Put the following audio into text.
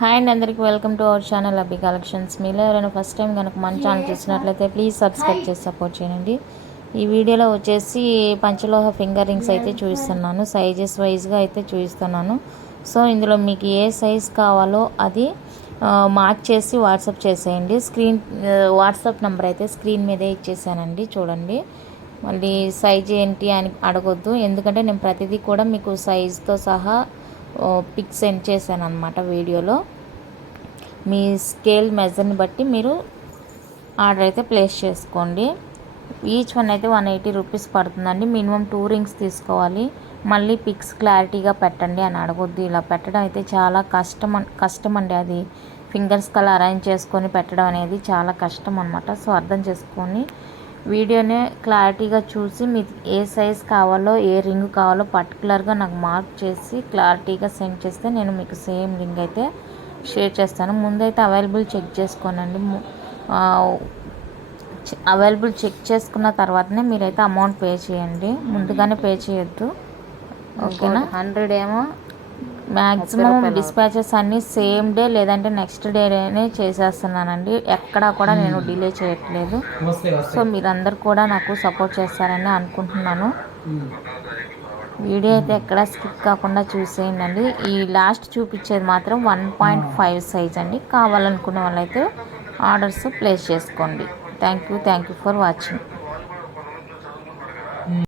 Hi అండి అందరికీ welcome to our channel Abbi collections. మీలో ఎవరైనా ఫస్ట్ టైం కనుక మన ఛానల్ చూసినట్లయితే ప్లీజ్ సబ్స్క్రైబ్ చేసి సపోర్ట్ చేయండి. ఈ వీడియోలో వచ్చేసి పంచలోహ ఫింగర్ రింగ్స్ అయితే చూపిస్తున్నాను. సైజెస్ వైజ్గా అయితే చూపిస్తున్నాను. సో ఇందులో మీకు ఏ సైజ్ కావాలో అది మార్క్ చేసి వాట్సాప్ చేసేయండి. స్క్రీన్ వాట్సాప్ నెంబర్ అయితే స్క్రీన్ మీదే ఇచ్చేసానండి. చూడండి. మళ్ళీ సైజ్ ఏంటి అని అడగొద్దు. ఎందుకంటే నేను ప్రతిదీ కూడా మీకు సైజ్తో సహా పిక్ సెండ్ చేశాను అనమాట వీడియోలో. మీ స్కేల్ మెజర్ని బట్టి మీరు ఆర్డర్ అయితే ప్లేస్ చేసుకోండి. ఈచ్ వన్ అయితే వన్ ఎయిటీ రూపీస్ పడుతుందండి. మినిమం టూ రింగ్స్ తీసుకోవాలి. మళ్ళీ పిక్స్ క్లారిటీగా పెట్టండి అని అడగొద్దు. ఇలా పెట్టడం అయితే చాలా కష్టం అన్- కష్టం అండి అది. ఫింగర్స్ కల్లా అరేంజ్ చేసుకొని పెట్టడం అనేది చాలా కష్టం అనమాట సో అర్థం చేసుకొని వీడియోనే క్లారిటీగా చూసి మీకు ఏ సైజ్ కావాలో ఏ రింగ్ కావాలో పర్టికులర్గా నాకు మార్క్ చేసి క్లారిటీగా సెండ్ చేస్తే నేను మీకు సేమ్ రింగ్ అయితే షేర్ చేస్తాను. ముందైతే అవైలబుల్ చెక్ చేసుకోనండి. అవైలబుల్ చెక్ చేసుకున్న తర్వాతనే మీరైతే అమౌంట్ పే చేయండి. ముందుగానే పే చేయొద్దు. ఓకేనా? హండ్రెడ్ ఏమో మ్యాక్సిమం డిస్పాచెస్ అన్నీ సేమ్ డే లేదంటే నెక్స్ట్ డేనే చేసేస్తున్నానండి. ఎక్కడా కూడా నేను డిలే చేయట్లేదు. సో మీరందరూ కూడా నాకు సపోర్ట్ చేస్తారని అనుకుంటున్నాను. వీడియో అయితే ఎక్కడ స్కిప్ కాకుండా చూసేయండి ఈ లాస్ట్ చూపించేది మాత్రం వన్ పాయింట్ ఫైవ్ సైజ్ అండి. కావాలనుకునే వాళ్ళైతే ఆర్డర్స్ ప్లేస్ చేసుకోండి. Thank you thank you for watching